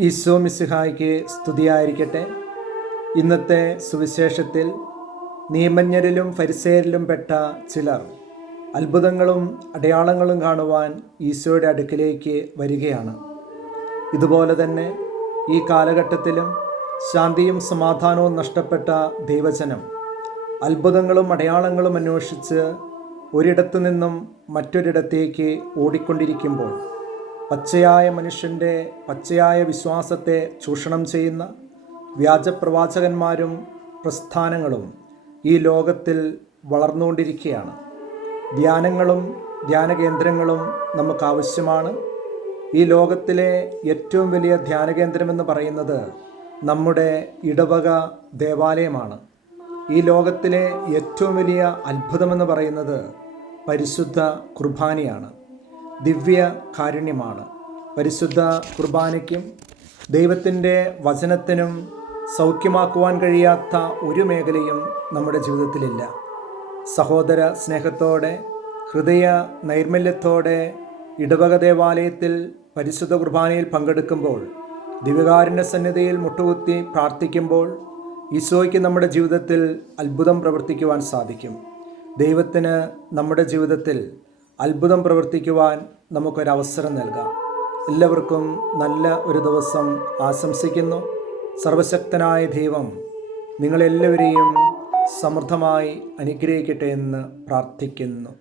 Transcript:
ഈശോ മിശിഹായ്ക്ക് സ്തുതിയായിരിക്കട്ടെ. ഇന്നത്തെ സുവിശേഷത്തിൽ നിയമജ്ഞരിലും ഫരിസേയരിലും പെട്ട ചിലർ അത്ഭുതങ്ങളും അടയാളങ്ങളും കാണുവാൻ ഈശോയുടെ അടുക്കിലേക്ക് വരികയാണ്. ഇതുപോലെ തന്നെ ഈ കാലഘട്ടത്തിലും ശാന്തിയും സമാധാനവും നഷ്ടപ്പെട്ട ദൈവജനം അത്ഭുതങ്ങളും അടയാളങ്ങളും അന്വേഷിച്ച് ഒരിടത്തു നിന്നും മറ്റൊരിടത്തേക്ക് ഓടിക്കൊണ്ടിരിക്കുമ്പോൾ പച്ചയായ മനുഷ്യൻ്റെ പച്ചയായ വിശ്വാസത്തെ ചൂഷണം ചെയ്യുന്ന വ്യാജപ്രവാചകന്മാരും പ്രസ്ഥാനങ്ങളും ഈ ലോകത്തിൽ വളർന്നുകൊണ്ടിരിക്കുകയാണ്. ധ്യാനങ്ങളും ധ്യാനകേന്ദ്രങ്ങളും നമുക്ക് ആവശ്യമാണ്. ഈ ലോകത്തിലെ ഏറ്റവും വലിയ ധ്യാനകേന്ദ്രമെന്ന് പറയുന്നത് നമ്മുടെ ഇടവക ദേവാലയമാണ്. ഈ ലോകത്തിലെ ഏറ്റവും വലിയ അത്ഭുതമെന്ന് പറയുന്നത് പരിശുദ്ധ കുർബാനയാണ്, ദിവ്യ കാരുണ്യമാണ്. പരിശുദ്ധ കുർബാനയ്ക്കും ദൈവത്തിൻ്റെ വചനത്തിനും സൗഖ്യമാക്കുവാൻ കഴിയാത്ത ഒരു മേഖലയും നമ്മുടെ ജീവിതത്തിലില്ല. സഹോദര സ്നേഹത്തോടെ, ഹൃദയ നൈർമല്യത്തോടെ ഇടവക ദേവാലയത്തിൽ പരിശുദ്ധ കുർബാനയിൽ പങ്കെടുക്കുമ്പോൾ, ദിവ്യകാരുണ്യ സന്നിധിയിൽ മുട്ടുകുത്തി പ്രാർത്ഥിക്കുമ്പോൾ ഈശോയ്ക്ക് നമ്മുടെ ജീവിതത്തിൽ അത്ഭുതം പ്രവർത്തിക്കുവാൻ സാധിക്കും. ദൈവത്തിന് നമ്മുടെ ജീവിതത്തിൽ അത്ഭുതം പ്രവർത്തിക്കുവാൻ നമുക്കൊരവസരം നൽകാം. എല്ലാവർക്കും നല്ല ഒരു ദിവസം ആശംസിക്കുന്നു. സർവശക്തനായ ദൈവം നിങ്ങളെല്ലാവരെയും സമൃദ്ധമായി അനുഗ്രഹിക്കട്ടെ എന്ന് പ്രാർത്ഥിക്കുന്നു.